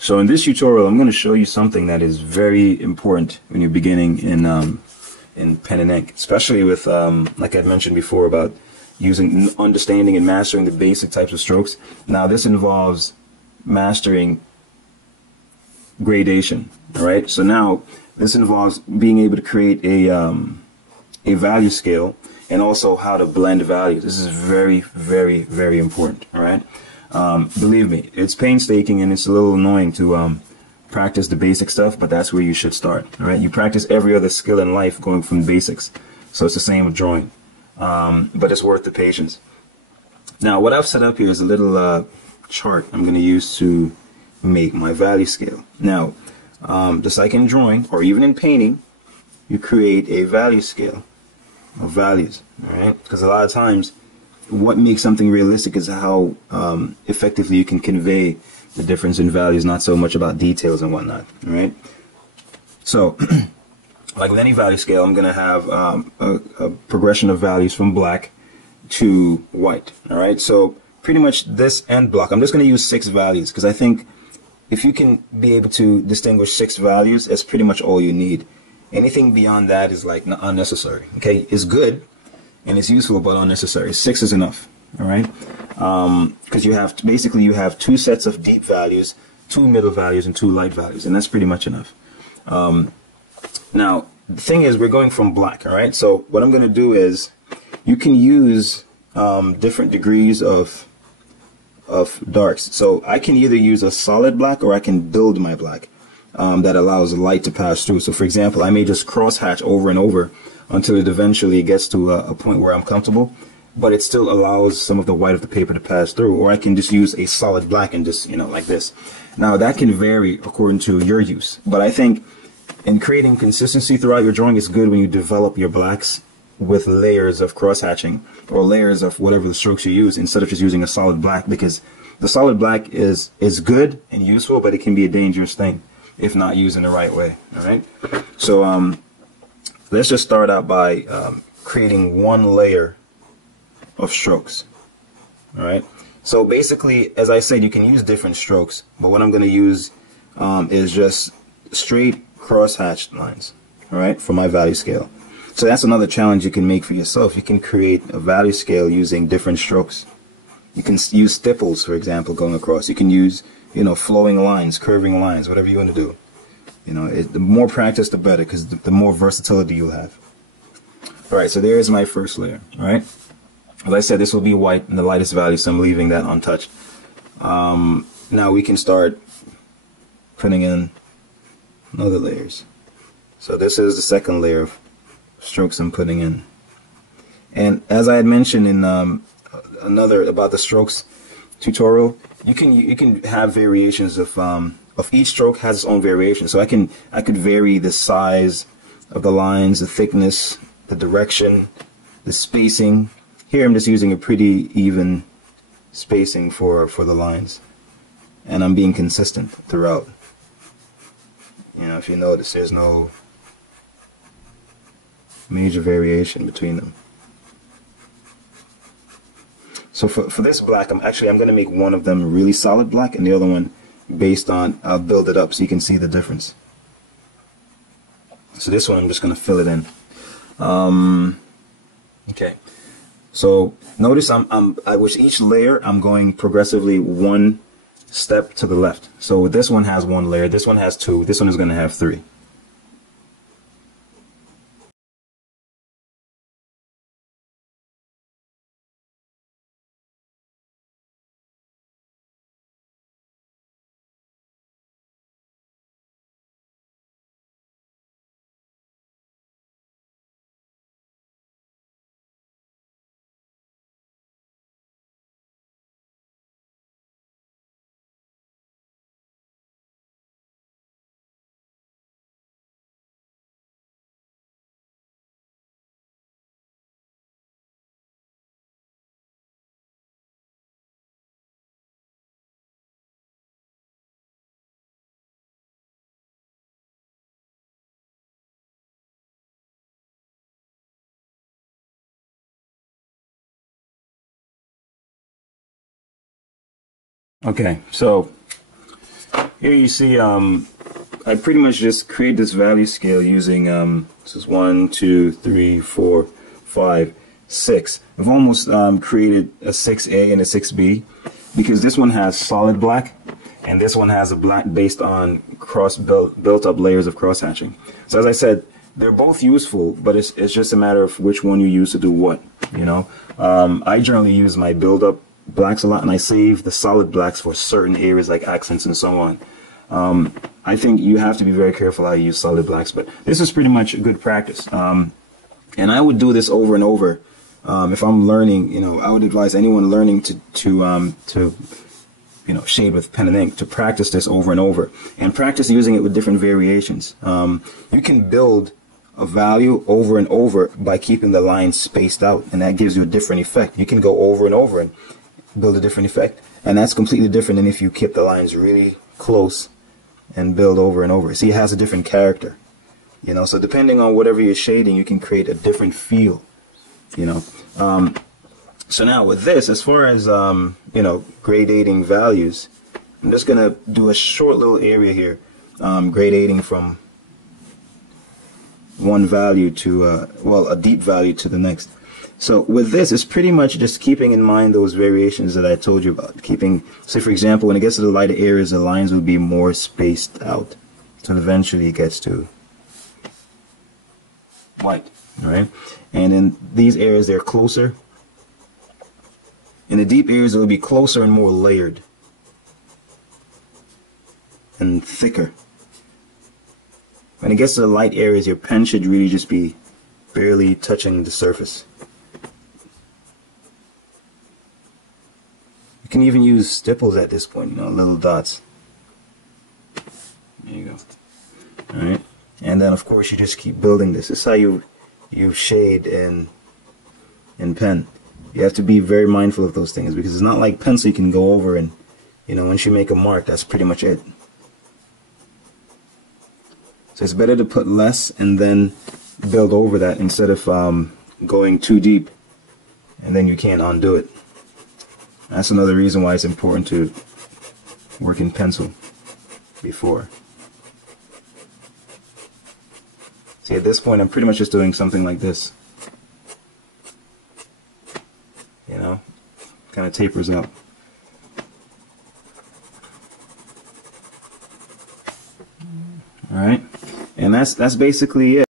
So in this tutorial, I'm going to show you something that is very important when you're beginning in pen and ink, especially with, like I mentioned before, about understanding and mastering the basic types of strokes. Now, this involves mastering gradation. All right. So now this involves being able to create a value scale and also how to blend values. This is very, very, very important. All right. Believe me, it's painstaking and it's a little annoying to practice the basic stuff, but that's where you should start. All right. You practice every other skill in life going from basics. So it's the same with drawing, but it's worth the patience. Now, what I've set up here is a little chart I'm going to use to make my value scale. Now, just like in drawing or even in painting, you create a value scale of values. All right. Because a lot of times, what makes something realistic is how effectively you can convey the difference in values, not so much about details and whatnot. All right. So, like with any value scale, I'm going to have a progression of values from black to white. All right. So pretty much this and block. I'm just going to use 6 values because I think if you can be able to distinguish 6 values, that's pretty much all you need. Anything beyond that is like unnecessary. Okay, it's good and it's useful, but unnecessary. 6 is enough. All right, because you have basically you have 2 sets of deep values, 2 middle values, and 2 light values, and that's pretty much enough. Now the thing is, we're going from black. All right, so what I'm going to do is you can use different degrees of darks. So I can either use a solid black or I can build my black that allows light to pass through. So for example, I may just cross hatch over and over until it eventually gets to a point where I'm comfortable, but it still allows some of the white of the paper to pass through. Or I can just use a solid black and just, like this. Now that can vary according to your use, but I think in creating consistency throughout your drawing, it's good when you develop your blacks with layers of cross hatching or layers of whatever the strokes you use instead of just using a solid black, because the solid black is good and useful, but it can be a dangerous thing if not used in the right way. All right. So let's just start out by creating 1 layer of strokes. All right. So basically, as I said, you can use different strokes, but what I'm going to use is just straight cross-hatched lines. All right, for my value scale. So that's another challenge you can make for yourself. You can create a value scale using different strokes. You can use stipples, for example, going across. You can use, flowing lines, curving lines, whatever you want to do. The more practice, the better, because the more versatility you'll have. All right, so there's my first layer. All right. As I said, this will be white in the lightest value, so I'm leaving that untouched. Now we can start putting in other layers. So this is the second layer of strokes I'm putting in. And as I had mentioned in another about the strokes tutorial, you can have variations of each stroke has its own variation. So I could vary the size of the lines, the thickness, the direction, the spacing. Here I'm just using a pretty even spacing for the lines, and I'm being consistent throughout. If you notice, there's no major variation between them. So for this black, I'm going to make one of them really solid black and the other one based on, I'll build it up so you can see the difference. So this one I'm just going to fill it in. Okay. So notice with each layer I'm going progressively 1 step to the left. So this one has 1 layer, this one has 2, this one is going to have 3. Okay, so here you see I pretty much just create this value scale using this is 1, 2, 3, 4, 5, 6. I've almost created a 6A and a 6B because this one has solid black and this one has a black based on built up layers of cross hatching. So as I said, they're both useful, but it's just a matter of which one you use to do what, you know. I generally use my build up blacks a lot, and I save the solid blacks for certain areas like accents and so on. I think you have to be very careful how you use solid blacks, but this is pretty much a good practice. And I would do this over and over. If I'm learning, you know, I would advise anyone learning to you know, shade with pen and ink to practice this over and over, and practice using it with different variations. You can build a value over and over by keeping the lines spaced out, and that gives you a different effect. You can go over and over and build a different effect, and that's completely different than if you keep the lines really close and build over and over. See, it has a different character, you know. So depending on whatever you're shading, you can create a different feel, you know. So now with this, as far as you know, gradating values, I'm just gonna do a short little area here, gradating from one value to well, a deep value to the next. So with this, it's pretty much just keeping in mind those variations that I told you about. Keeping, say for example, when it gets to the lighter areas, the lines will be more spaced out, so eventually it gets to white, right? And in these areas, they're closer. In the deep areas, it will be closer and more layered and thicker. When it gets to the light areas, your pen should really just be barely touching the surface. You can even use stipples at this point, you know, little dots. There you go. Alright. And then of course you just keep building this. This is how you shade in pen. You have to be very mindful of those things, because it's not like pencil you can go over and, you know, once you make a mark, that's pretty much it. So it's better to put less and then build over that instead of going too deep and then you can't undo it. That's another reason why it's important to work in pencil before. See, at this point I'm pretty much just doing something like this. You know, kind of tapers out. Alright, and that's basically it.